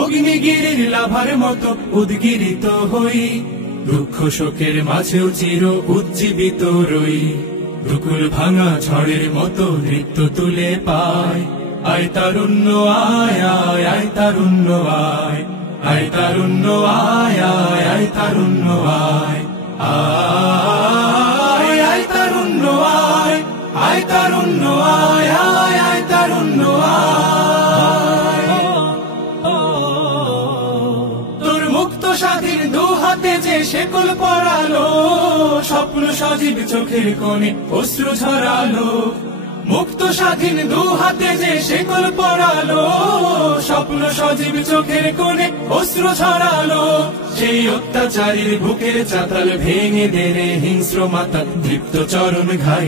অগ্নিগিরির লাভার মতো উদ্গিরিত হই, দুঃখ শোকের মাঝেও চির উজ্জীবিত রই, দুকুল ভাঙা ঝড়ের মতো নৃত্য তুলে পায়। আয় তারুণ্য আয় আয় আয় তারুণ্য আয়, আয় তারুণ্য আয় আয় আয় তারুণ্য আয়, আয় আয় তারুণ্য আয়, আয় তারুণ্য আয় আয় আয় তারুণ্য আয়। তোর মুক্ত স্বাধীন দু হাতে যে শেকল পরালো, স্বপ্ন সজীব চোখের কোণে অশ্রু ঝরালো, মুক্ত স্বাধীন দু হাতে যে শেকল পরালো, স্বপ্ন সজীব চোখের কোণে অশ্রু ঝরালো, সেই অত্যাচারীর বুকের চাতাল ভেঙে দে রে হিংস্র মাতা দীপ্ত চরণ ঘাই।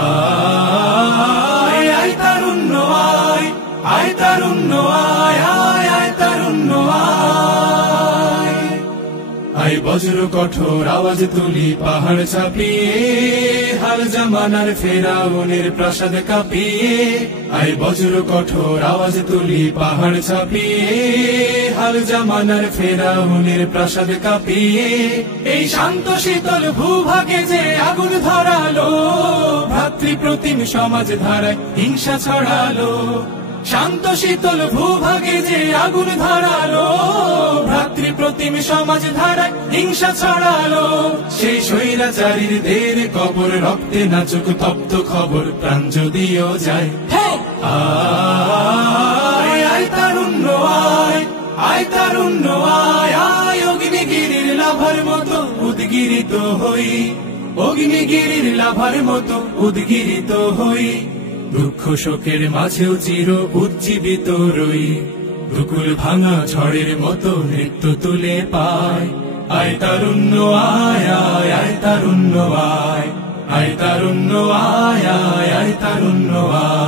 আয় আয় তারুণ্য আয়, আয় তারুণ্য আয় আয় আয় তারুণ্য আয়। আয় বজ্র কঠোর আওয়াজ তুলি পাহাড় ছাপিয়ে, হাল জামানার ফেরাউনের প্রাসাদ কাঁপিয়ে, আয় বজ্র কঠোর আওয়াজ তুলি পাহাড় ছাপিয়ে, হাল জামানার ফেরাউনের প্রাসাদ কাঁপিয়ে, এই শান্ত শীতল ভূভাগে যে আগুন ধরালো, ভ্রাতৃপ্রতিম সমাজ ধারায় হিংসা ছড়ালো, শান্ত শীতল ভূভাগে যে আগুন ধরালো, ভ্রাতৃপ্রতিম সমাজ ধারায় হিংসা ছড়ালো, সেই স্বৈরাচারীর দের কবর রক্তে নাচুক তপ্ত খবর প্রাণ যদিও যায়। আয় আয় তারুণ্য আয়, আয় তারুণ্য আয় আয় অগ্নিগিরির লাভার মতো উদ্গিরিত হই, অগ্নিগিরির লাভার মতো উদ্গিরিত হই, দুঃখ শোকের মাঝেও চির উজ্জীবিত রই, দুকুল ভাঙা ঝড়ের মতো নৃত্য তুলে পায়। আয় তারুণ্য আয় আয় আয় তারুণ্য আয়, আয় তারুণ্য আয় আয় আয় তারুণ্য আয়।